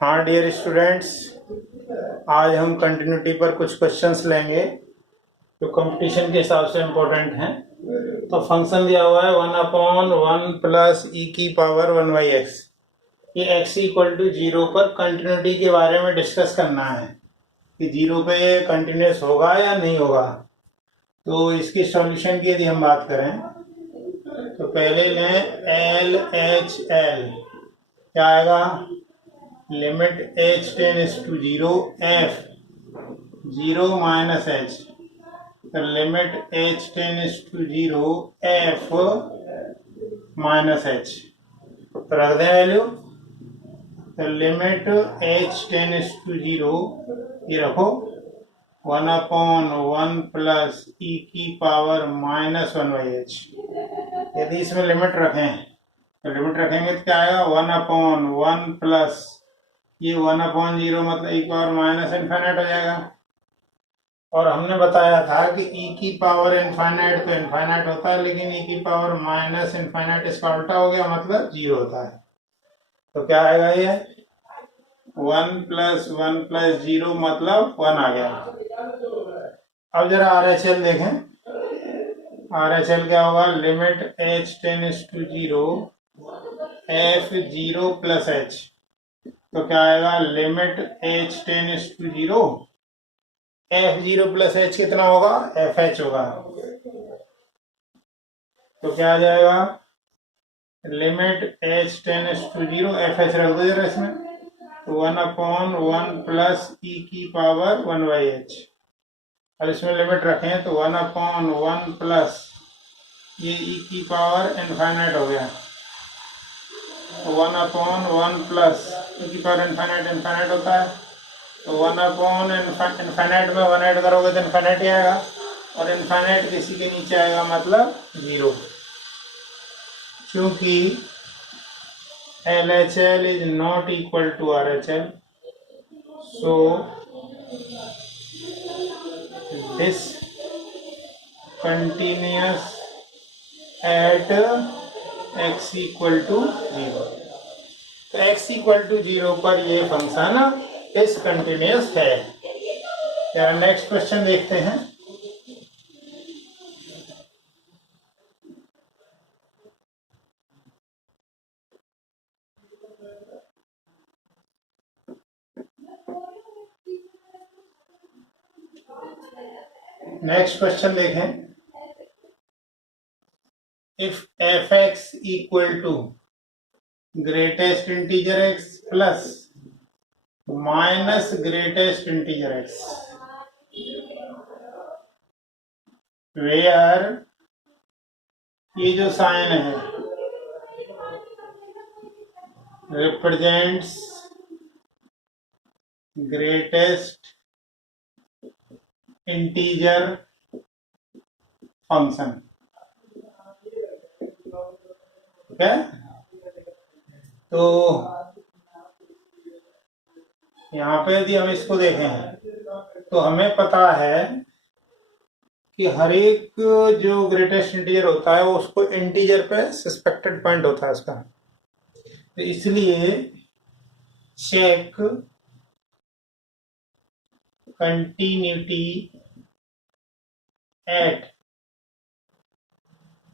हाँ dear students, आज हम कंटिन्यूटी पर कुछ क्वेश्चंस लेंगे जो कंपटीशन के हिसाब से इम्पोर्टेंट हैं। तो फंक्शन दिया हुआ है 1/1 प्लस ई की पावर 1/x। ये x इक्वल टू 0 पर कंटिन्यूटी के बारे में डिस्कस करना है कि 0 पे ये कंटिन्यूस होगा या नहीं होगा। तो इसकी सॉल्यूशन की यदि हम बात करें तो पहले लें एल एच एल, क्या आएगा? Limit h tends to 0 f 0 minus h, limit h tends to 0 f minus h। तो रख दें वैल्यू। तो लिमिट h टेंड्स टू 0 ये रखो 1/1 प्लस e की पावर -1/h। यदि इसमें लिमिट रखें तो लिमिट रखेंगे तो क्या आएगा? 1/1 प्लस ये 1/0 मतलब e पावर माइनस इनफाइनाइट हो जाएगा। और हमने बताया था कि e की पावर इनफाइनाइट तो इनफाइनाइट होता है, लेकिन e की पावर माइनस इनफाइनाइट इसका उल्टा हो गया, मतलब 0 होता है। तो क्या आएगा? ये 1 प्लस 1 प्लस 0 मतलब 1 आ गया। अब जरा RHL देखें। RHL क्या होगा? Limit h tends to 0 f 0 plus h। तो क्या आएगा? Limit h tends to 0 f 0 plus h कितना होगा? fh होगा। तो क्या आ जाएगा? Limit h tends to 0 fh रख दो जरा इसमें। तो 1/1 प्लस e की पावर 1/h। अब इसमें लिमिट रखें तो 1/1 प्लस ये e की पावर इनफाइनाइट हो गया। तो 1/1 प्लस e की पावर इनफाइनाइट इनफाइनाइट होता है। तो 1/1 इनफाइनाइट में 1 ऐड करोगे तो इनफाइनाइट ही आएगा, और इनफाइनाइट किसी के नीचे आएगा मतलब 0। क्योंकि LHL is not equal to RHL, so this continuous at x equal to 0। तो x इक्वल टू 0 पर ये फंक्शन इस कंटिन्यूअस है। क्या नेक्स्ट क्वेश्चन देखते हैं। नेक्स्ट क्वेश्चन देखें। If fx equal to greatest integer x plus minus greatest integer x, where ये जो साइन है रिप्रेजेंट्स ग्रेटेस्ट इंटीजर फंक्शन, ठीक है। तो यहाँ पे यदि हम इसको देखें तो हमें पता है कि हर एक जो ग्रेटेस्ट इंटीजर होता है वो उसको इंटीजर पे सस्पेक्टेड पॉइंट होता है उसका। तो इसलिए check continuity at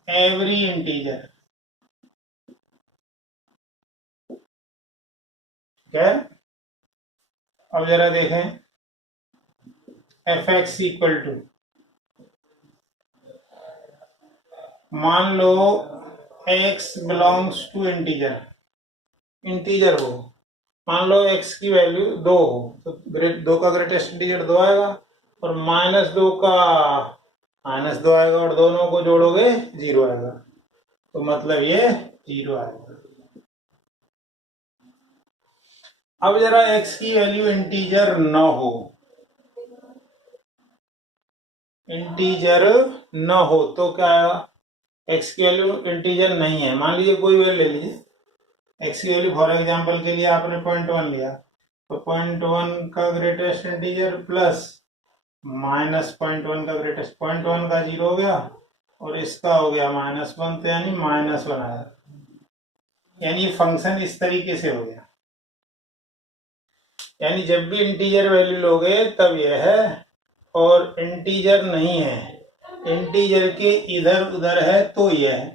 every integer, ठीक है। अब जरा देखें fx इक्वल टू, मान लो x belongs to integer, integer हो, मान लो x की वैल्यू 2 हो तो 2 का ग्रेटेस्ट इंटीजर 2 आएगा, और -2 का -2 आएगा, और दोनों को जोड़ोगे 0 आएगा। तो मतलब ये 0 आएगा। अब जरा x की वैल्यू इंटीजर न हो, इंटीजर न हो तो क्या आएगा? x की वैल्यू इंटीजर नहीं है, मान लीजिए कोई वैल्यू ले लीजिए। x की वैल्यू फॉर एग्जांपल के लिए आपने 0.1 लिया, तो 0.1 का ग्रेटेस्ट इंटीजर प्लस -0.1 का ग्रेटेस्ट, 0.1 का 0 हो गया और इसका हो गया -1, तो यानी -1 आया। यानी फंक्शन इस तरीके से हो गया। यानी जब भी इंटीजर वैल्यू लोगे तब यह है, और इंटीजर नहीं है, इंटीजर के इधर उधर है तो यह है।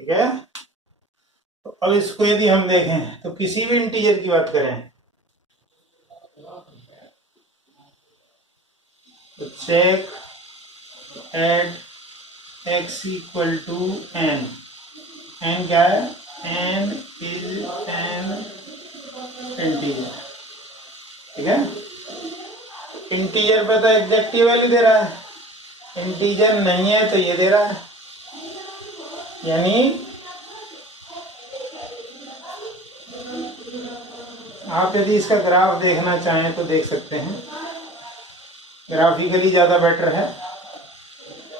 ठीक है। तो अब इसको यदि हम देखें तो किसी भी इंटीजर की बात करें तो check at x equal to n। n क्या है? n is an integer. ठीक है। इंटीजर पे तो एग्जैक्ट वैल्यू दे रहा है, इंटीजर नहीं है तो ये दे रहा है। यानी आप यदि इसका ग्राफ देखना चाहें तो देख सकते हैं, ग्राफिकली ज़्यादा बेटर है।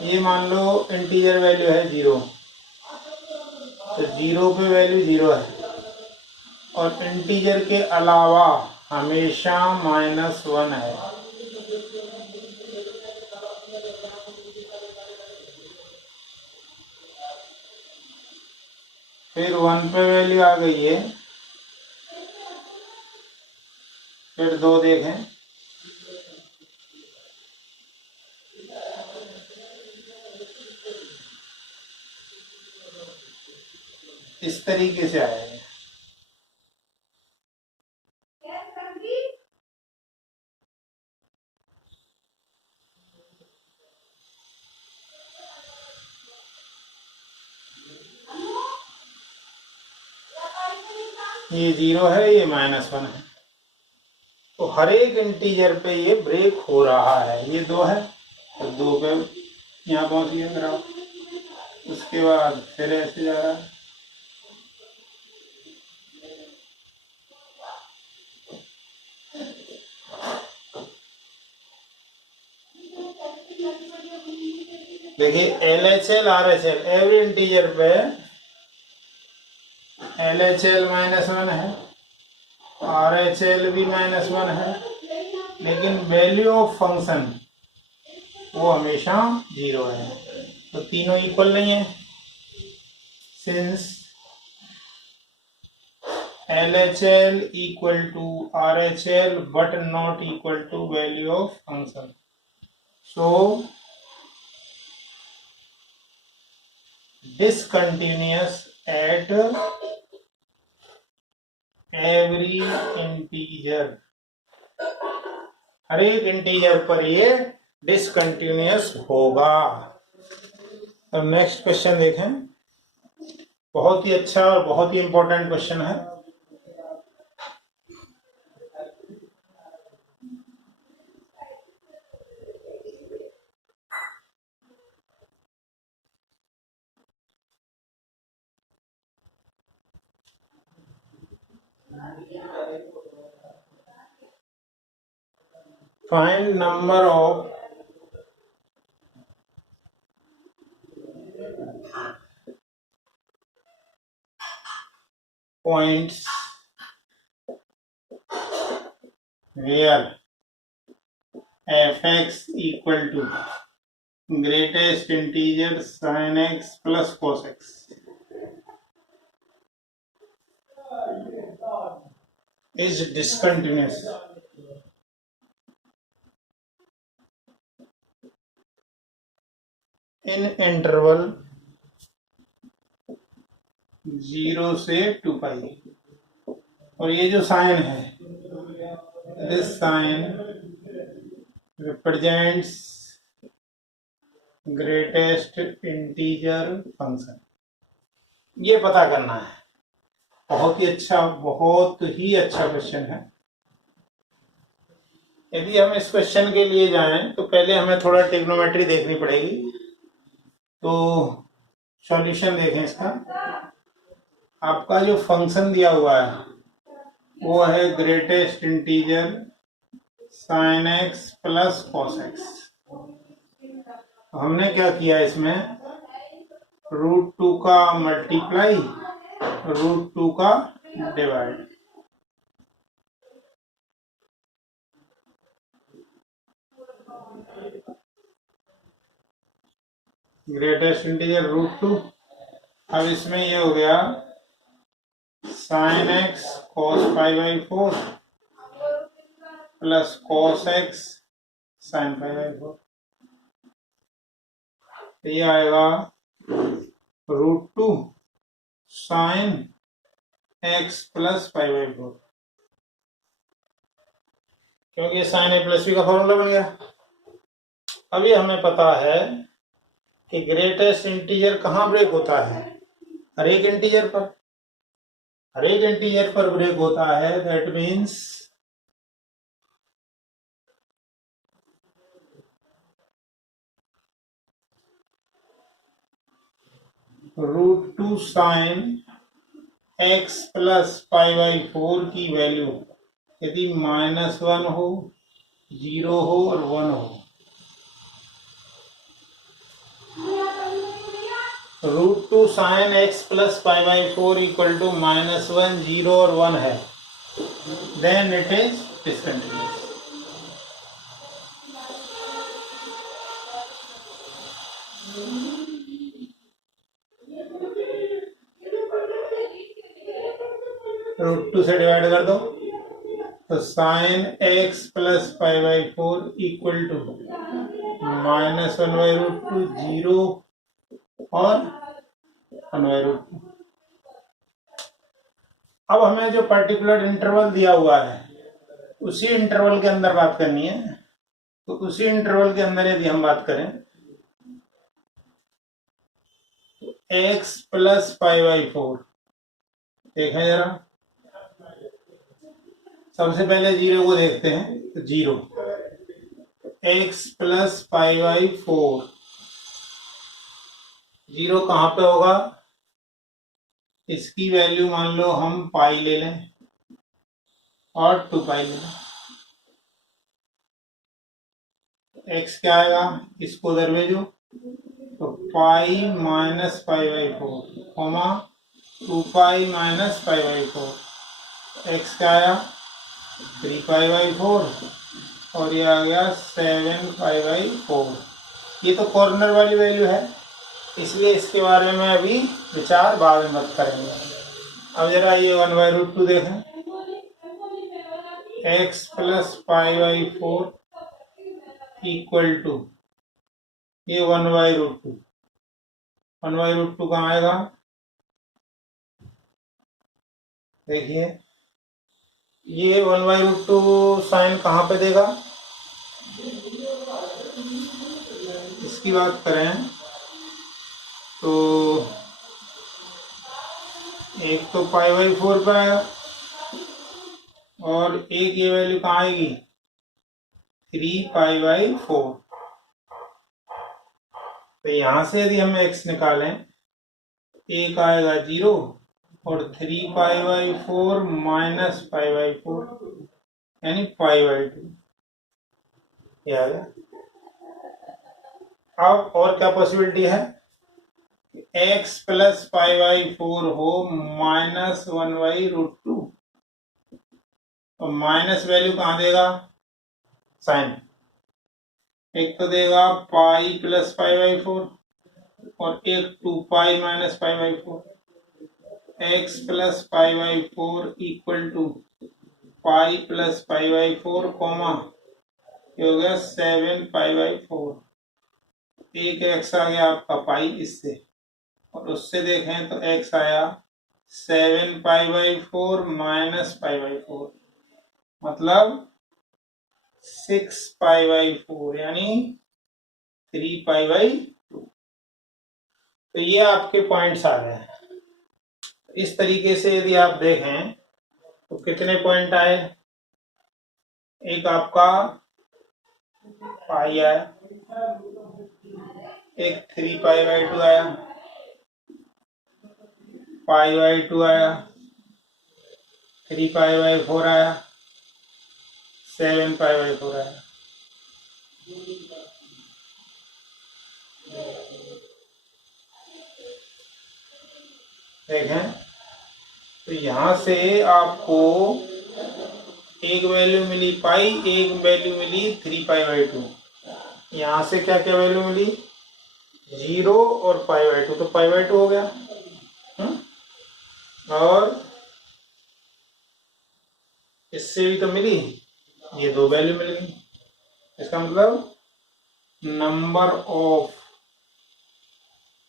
ये मान लो इंटीजर वैल्यू है 0, तो 0 पे वैल्यू 0 है, और इंटीजर के अलावा हमेशा -1 है। फिर 1 पे वैल्यू आ गई है, फिर 2 देखें, इस तरीके से आएगा। ये 0 है, ये -1 है, तो हर एक इंटीजर पे ये ब्रेक हो रहा है। ये 2 है, तो 2 पे यहाँ पहुंच गया ग्राफ, उसके बाद फिर ऐसे जा रहा है। देखिए LHL RHL एवरी इंटीजर पे LHL -1 है, RHL भी -1 है, लेकिन वैल्यू ऑफ फंक्शन वो हमेशा 0 है। तो तीनों इक्वल नहीं है, since LHL equal to RHL but not equal to value of function. So discontinuous at every integer, हर एक इंटीजर पर ये डिसकंटिन्यूअस होगा। तो नेक्स्ट क्वेश्चन देखें, बहुत ही अच्छा और बहुत ही इंपॉर्टेंट क्वेश्चन है। Find number of points where f(x) equal to greatest integer sin x plus cos x is discontinuous in interval 0 से 2 पाई। और ये जो साइन है, this sign represents greatest integer function. ये पता करना है। बहुत ही अच्छा क्वेश्चन है। यदि हम इस क्वेश्चन के लिए जाएं तो पहले हमें थोड़ा ट्रिग्नोमेट्री देखनी पड़ेगी। तो सॉल्यूशन देखें इसका। आपका जो फंक्शन दिया हुआ है वो है greatest integer sin x plus cos x। हमने क्या किया इसमें, √2 का मल्टीप्लाई, √2 का डिवाइड। Greatest integer √2। अब इसमें ये हो गया sine x cos pi by 4 plus cos x sine pi by 4, ये आएगा √2 sine x plus pi by 4, क्योंकि ये साइन ए प्लस बी का फॉर्मूला बन गया। अभी हमें पता है कि ग्रेटेस्ट इंटीजर कहाँ ब्रेक होता है, हर एक इंटीजर पर, हर एक इंटीजर पर ब्रेक होता है। That means √2 sine x plus pi by 4 की वैल्यू यदि -1 हो, 0 हो और 1 हो, √2 sine x plus pi by 4 equal to -1, 0 और 1 है, देन इट इज डिसकंटिन्यूअस। √2 से डिवाइड कर दो तो sine x plus pi by 4 equal to -1 by √2, 0 और 1 बाई √2। अब हमें जो पर्टिकुलर इंटरवल दिया हुआ है उसी इंटरवल के अंदर बात करनी है। तो उसी इंटरवल के अंदर यदि हम बात करें तो एक्स प्लस पाई बाई 4, देखें जरा, सबसे पहले 0 को देखते हैं। तो 0 एक्स प्लस पाई बाई 4, 0 कहाँ पे होगा, इसकी वैल्यू मान लो हम पाई ले लें और 2 पाई ले लें। एक्स क्या आएगा, इसको उधर भेजो तो पाई minus pi by 4, 2 pi minus pi by 4, x क्या आया 3 पाई बाई 4 और ये आ गया 7 पाई बाई 4। ये तो कॉर्नर वाली वैल्यू है, इसलिए इसके बारे में अभी विचार बाद में मत करेंगे। अब जरा ये 1 बाई √2 देखें, x plus pi by 4 equal to ये 1 बाई √2, 1 बाई √2 कहाँ आएगा, देखिए ये 1 बाई √2 साइन कहाँ पे देगा, इसकी बात करें तो एक तो पाई बाई 4 पे आएगा और एक ये वैल्यू कहाँ आएगी 3 पाई बाई 4। तो यहां से यदि हम x निकालें, एक आएगा 0 और 3 पाई बाई 4 माइनस पाई बाई 4 यानी पाई बाई 2, ये आ गया। अब और क्या पॉसिबिलिटी है, x प्लस पाई बाई 4 हो -1 बाई √2, और माइनस वैल्यू कहाँ देगा साइन, एक तो देगा पाई प्लस पाई बाई 4 और एक 2 pi minus pi by 4, x plus pi by 4 equal to pi plus pi by 4 comma ये हो गया 7 पाई बाई 4। एक एक्स आ गया आपका पाई इससे, और उससे देखें तो एक्स आया 7 पाई बाई 4 माइनस पाई बाई 4, मतलब 6 पाई बाई 4 यानी 3 पाई बाई 2। तो ये आपके पॉइंट्स आ गए। इस तरीके से यदि आप देखें तो कितने पॉइंट आए, एक आपका पाई आया, एक 3 पाई बाई 2 आया, पाई बाई 2 आया, 3 पाई बाई 4 आया, 7 पाई बाई 4 आया। देखें तो यहां से आपको एक वैल्यू मिली पाई, एक वैल्यू मिली 3 पाई बाई 2। यहां से क्या क्या वैल्यू मिली 0 और पाई बाई 2, तो पाई बाई 2 हो गया। और इससे भी तो मिली, ये दो वैल्यू मिल गई। इसका मतलब number of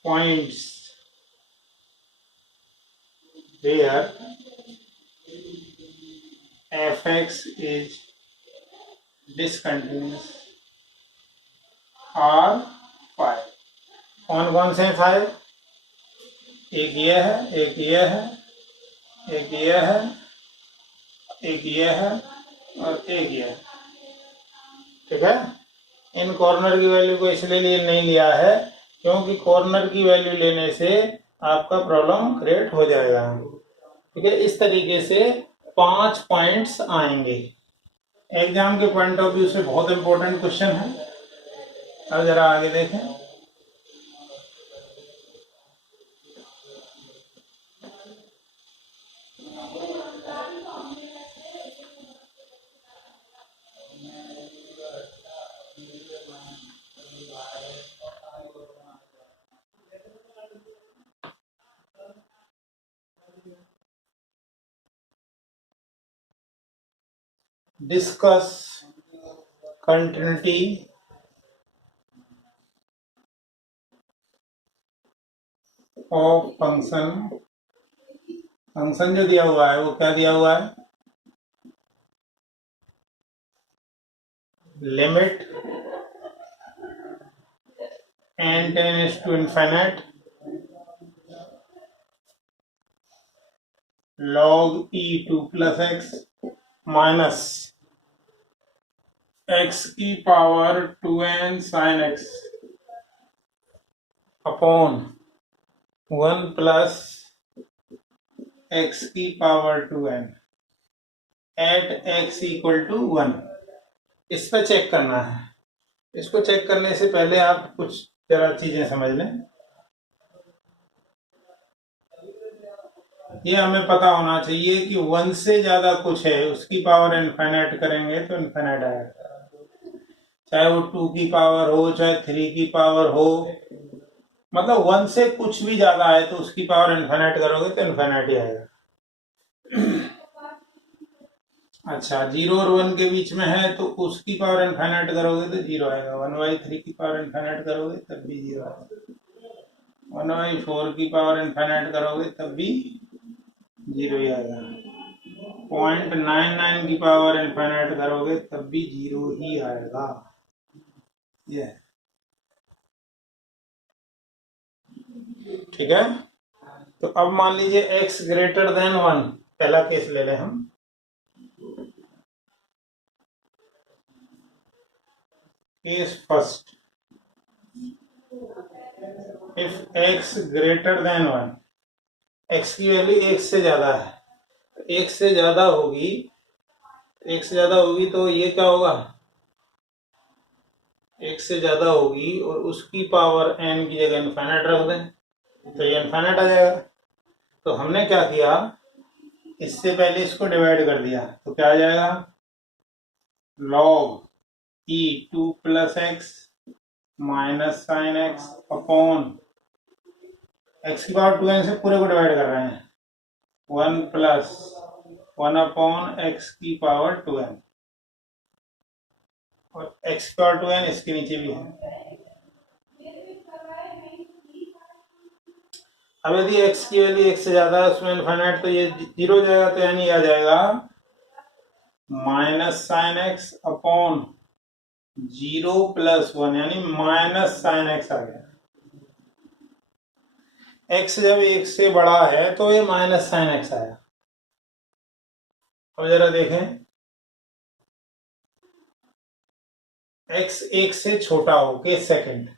points where fx is discontinuous are 5। कौन कौन से 5? एक ये है, एक ये है, एक ये है, एक ये है और एक ये है। ठीक है, इन कॉर्नर की वैल्यू को इसलिए नहीं लिया है क्योंकि कॉर्नर की वैल्यू लेने से आपका प्रॉब्लम क्रिएट हो जाएगा। ठीक है, इस तरीके से 5 पॉइंट्स आएंगे। एग्जाम के पॉइंट ऑफ व्यू से बहुत इंपॉर्टेंट क्वेश्चन है। अब जरा आगे देखें। Discuss continuity of function. Function जो दिया हुआ है वो क्या दिया हुआ है? Limit n tends to infinite log e2 plus x minus x की power 2n sin x upon 1 plus x की power 2n at x equal to 1। इस पर चेक करना है। इसको चेक करने से पहले आप कुछ जरा चीजें समझ लें। ये हमें पता होना चाहिए कि 1 से ज्यादा कुछ है उसकी पावर इनफाइनाइट करेंगे तो इनफाइनाइट आएगा, चाहे वो 2 की पावर हो चाहे 3 की पावर हो। मतलब 1 से कुछ भी ज्यादा है तो उसकी पावर इनफाइनाइट करोगे तो इनफाइनाइट ही आएगा। अच्छा, 0 और 1 के बीच में है तो उसकी पावर इनफाइनाइट करोगे तो 0 आएगा। 1/3 की पावर इनफाइनाइट करोगे तब भी 0 आएगा। 1/4 की पावर इनफाइनाइट करोगे तब भी 0 ही आएगा। 0.99 की पावर इनफाइनाइट करोगे तब भी 0 ही आएगा। ये ठीक है। तो अब मान लीजिए x ग्रेटर देन 1, पहला केस ले लें हम। Case first, if x greater than 1, x की वैल्यू 1 से ज्यादा है, 1 से ज्यादा होगी, 1 से ज्यादा होगी तो ये क्या होगा? 1 से ज्यादा होगी और उसकी पावर n की जगह इनफाइनाइट रख दें तो ये इनफाइनाइट आ जाएगा। तो हमने क्या किया, इससे पहले इसको डिवाइड कर दिया तो क्या आ जाएगा? log e2 plus x minus sine x upon x की पावर 2n से पूरे को डिवाइड कर रहे हैं, 1 प्लस 1 अपॉन एक्स की पावर 2n और x की पावर 2n इसके नीचे भी है। अब यदि x की वैल्यू 1 से ज्यादा है उसमें इनफाइनाइट तो ये 0 हो जाएगा, तो यानी आ जाएगा minus sine x upon 0 plus 1 यानी माइनस साइन एक्स आ गया। x जब 1 से बड़ा है तो ये माइनस साइन एक्स आया। अब जरा देखें, x 1 से छोटा हो के सेकंड,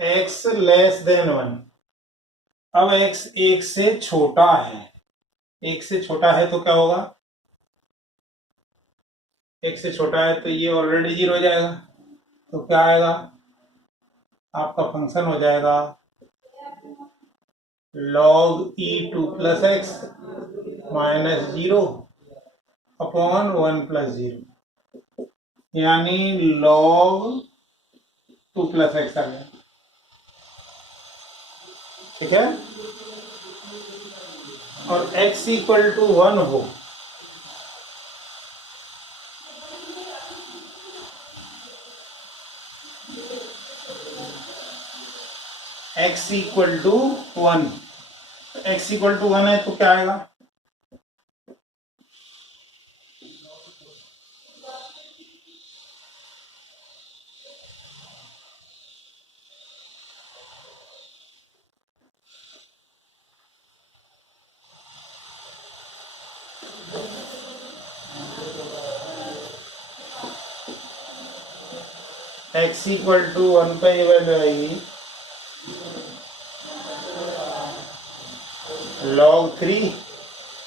x लेस देन 1। अब x 1 से छोटा है, 1 से छोटा है तो क्या होगा? 1 से छोटा है तो ये ऑलरेडी 0 हो जाएगा। तो क्या आएगा? आपका फंक्शन हो जाएगा log e2 plus x minus 0 upon 1 plus 0 यानी log 2 प्लस एक्स आ गया। ठीक है, और x इक्वल टू 1 हो, x equal to 1, x equal to 1 है तो क्या आएगा, x इक्वल टू 1 पे ये वैल्यू आएगी log 3,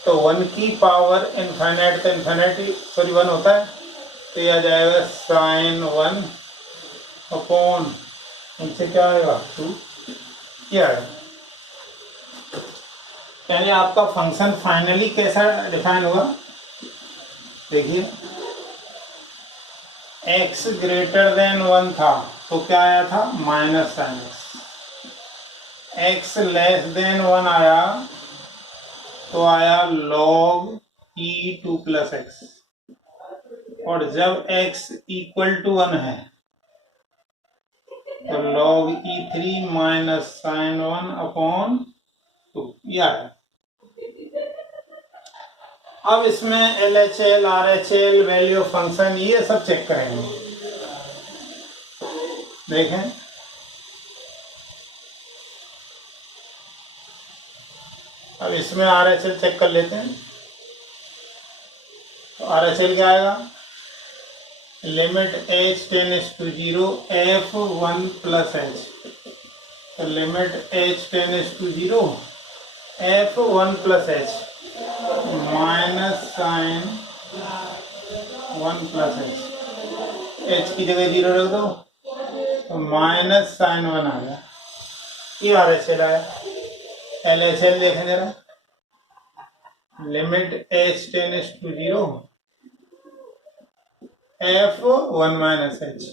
तो 1 की पावर इनफाइनाइट का इनफाइनाइट सॉरी 1 होता है, तो ये आ जाएगा sin 1 अपॉन इनसे क्या आएगा 2, क्या आएगा। यानी आपका फंक्शन फाइनली कैसा डिफाइन हुआ, देखिए x ग्रेटर देन 1 था तो क्या आया था minus sine x less than 1 आया तो आया log e2 प्लस एक्स, और जब x इक्वल टू 1 है तो log e3 minus sine 1 upon 2, यह है। अब इसमें LHL RHL वैल्यू फंक्शन ये सब चेक करेंगे। देखें अब इसमें RHL चेक कर लेते हैं, तो RHL क्या आएगा, limit h tends to 0 f1 plus h, तो limit h tends to 0 f1 plus h minus sine 1 plus h की जगह 0 रख दो तो माइनस साइन 1 आ गया, ये RHL आया। LHL देखें जरा, limit h tends to 0 f1 minus h,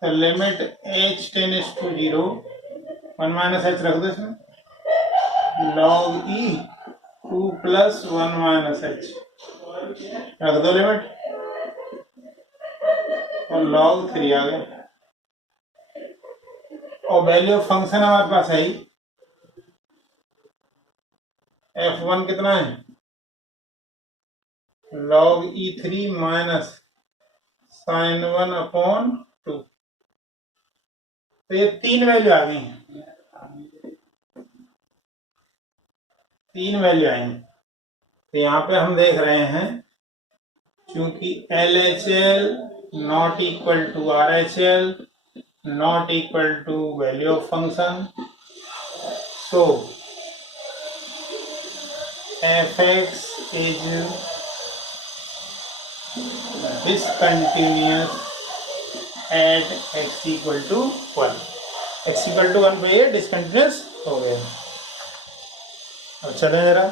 तो limit h tends to 0 1 minus h रख दो इसमें, log e 2 plus 1 minus h रख दो लिमिट, और log 3 आ गया। और वैल्यू ऑफ फंक्शन हमारे पास है ही, f1 कितना है log e3 minus sine 1 upon 2, तो ये 3 वैल्यू आ गई हैं, 3 वैल्यू आई हैं। तो यहाँ पे हम देख रहे हैं क्योंकि LHL not equal to RHL not equal to value of function, so fx is discontinuous at x equal to 1, x equal to 1 पे ये डिसकंटिन्यूस हो गए। अब चलें जरा,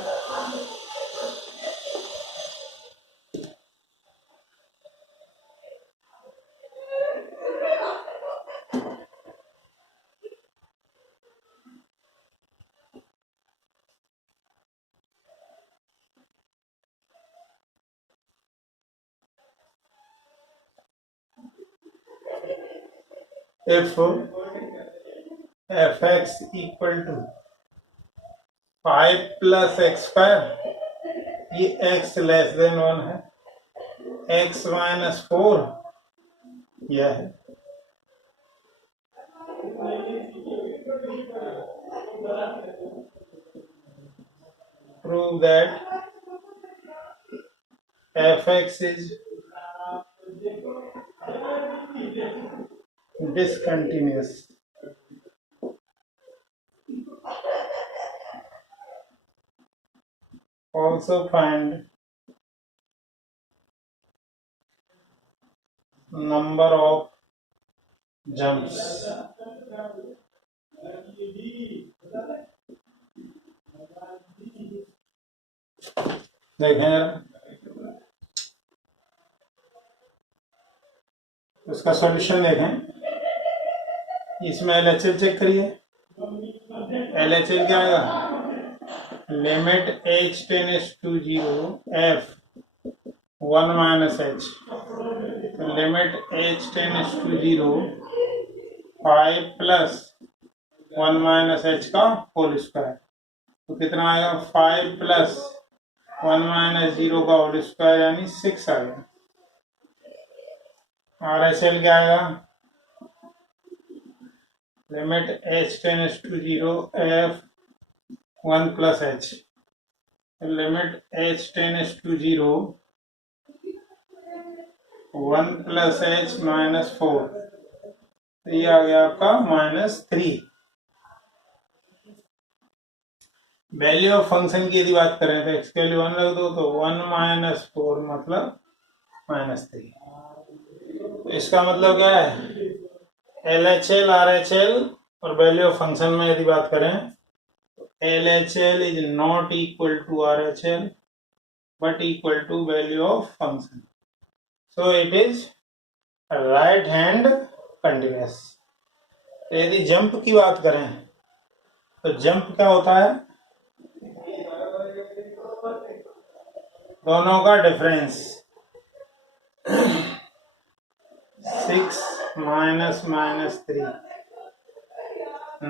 if fx equal to 5 plus x square, ये x लेस देन 1 है, x minus 4 यह है, prove that fx is discontinuous। Also find number of jumps। देखें जरा, उसका सॉल्यूशन देखें, इसमें LHL चेक करिए, LHL क्या आएगा, limit h tends to 0 f 1 minus h, limit h tends to 0 5 plus 1 minus h का होल स्क्वायर, तो कितना आएगा 5 प्लस 1 माइनस 0 का होल स्क्वायर यानी 6 आएगा। RHL क्या आएगा, limit h tends to 0 f 1 plus h, limit h tends to 0 1 plus h minus 4, तो ये आ गया आपका -3। वैल्यू ऑफ फंक्शन की यदि बात करें तो x की वैल्यू 1 रख दो, तो 1 माइनस 4 मतलब -3। इसका मतलब क्या है, LHL RHL और वैल्यू ऑफ फंक्शन में यदि बात करें तो LHL is not equal to RHL but equal to value of function, so it is right hand continuous. तो यदि जंप की बात करें तो जंप क्या होता है, दोनों का डिफरेंस 6 माइनस -3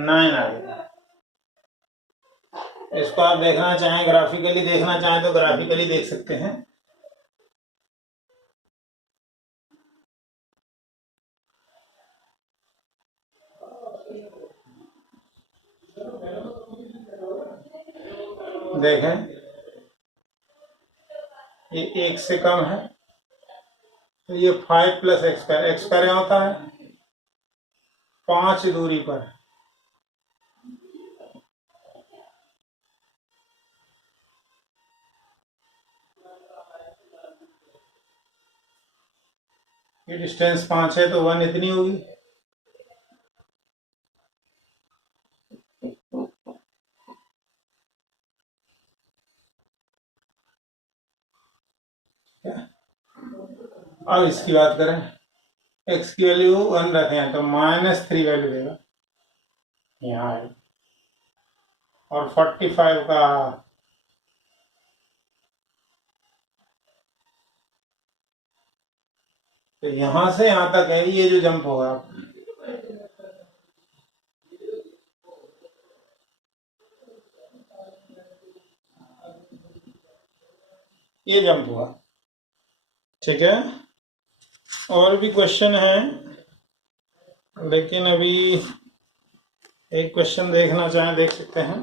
9 आ गया। इसको आप देखना चाहें ग्राफिकली देखना चाहें तो ग्राफिकली देख सकते हैं। देखें ये 1 से कम है तो ये 5 प्लस एक्स स्क्वायर होता है 5 दूरी पर, ये डिस्टेंस 5 है तो 1 इतनी होगी। अब इसकी बात करें, x की वैल्यू 1 रखें तो -3 वैल्यू देगा यहाँ है, और 45 का तो यहां से यहां तक है ये जो जंप होगा ये जंप हुआ, ठीक है। और भी क्वेश्चन है लेकिन अभी एक क्वेश्चन देखना चाहें देख सकते हैं।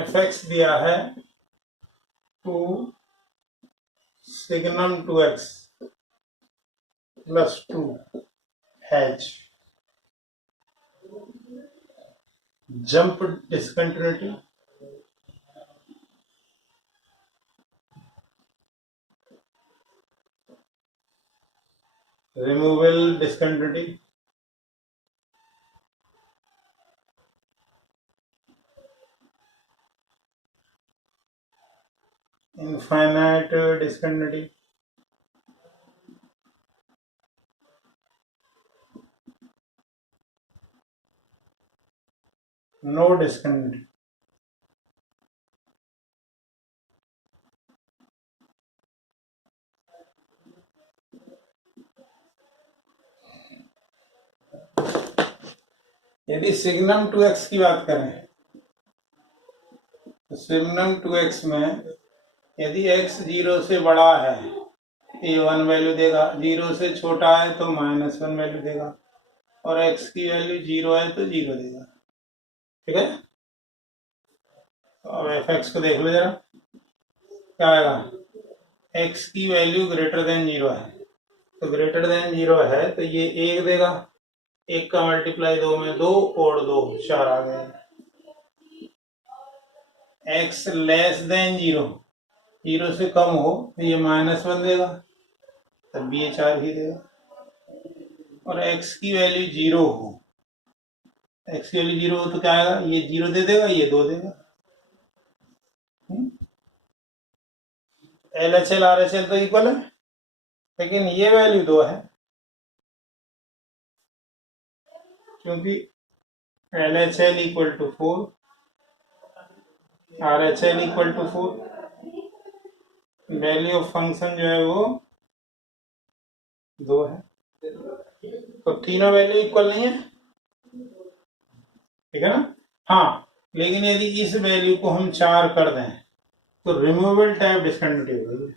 fx दिया है 2 signum 2x plus 2 h, jump discontinuity removal discontinuity infinite discontinuity no discontinuity. यदि सिग्नम 2x की बात करें तो सिग्नम 2x में यदि x 0 से बड़ा है तो ये 1 वैल्यू देगा, 0 से छोटा है तो -1 वैल्यू देगा, और x की वैल्यू 0 है तो 0 देगा, ठीक है। तो अब fx को देख लो जरा, क्या आएगा, x की वैल्यू ग्रेटर देन 0 है तो ग्रेटर देन 0 है तो ये 1 देगा, 1 का मल्टीप्लाई 2 में 2 और 2 4 आ गए। x लेस देन 0, 0 से कम हो तो ये -1 देगा, तब भी ये 4 ही देगा। और x की वैल्यू 0 हो, x की वैल्यू 0 हो तो क्या आएगा, ये 0 दे देगा, ये 2 देगा। LHL RHL तो इक्वल है, लेकिन ये वैल्यू 2 है, क्योंकि LHL equal to 4, RHL equal to 4, value of function जो है वो 2 है, तो तीनों वैल्यू इक्वल नहीं है, ठीक है ना। हाँ, लेकिन यदि इस वैल्यू को हम 4 कर दें तो रिमूवेबल टाइप डिस्कंटिन्यूटी होगी।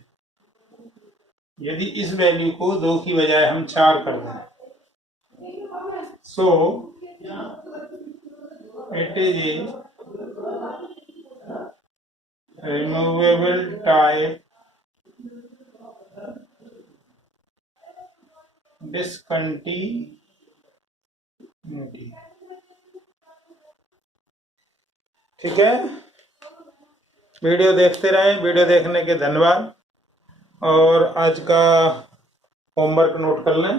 यदि इस वैल्यू को 2 की बजाय हम 4 कर दें, सो it is a removable type discontinuity. ठीक है, वीडियो देखते रहें, वीडियो देखने के धन्यवाद। और आज का होमवर्क नोट कर लें।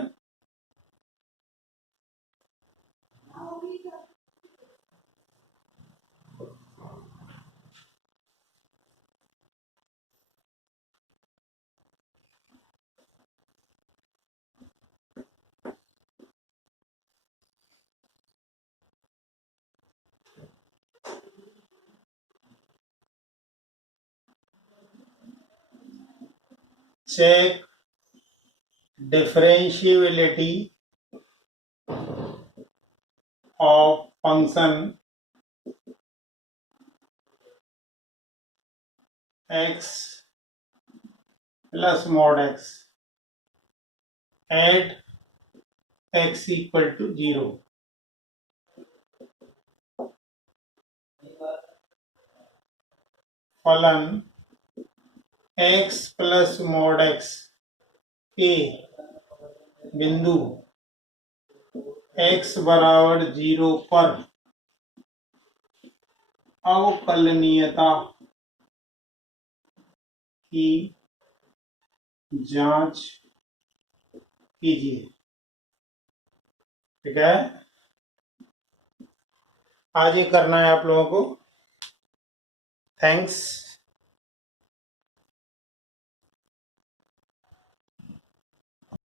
Check differentiability of function x plus mod x at x equal to 0. फलन x प्लस mod x के बिंदु x बराबर 0 पर अवकलनीयता की जांच कीजिए। ठीक है, आज ये करना है आप लोगों को। थैंक्स।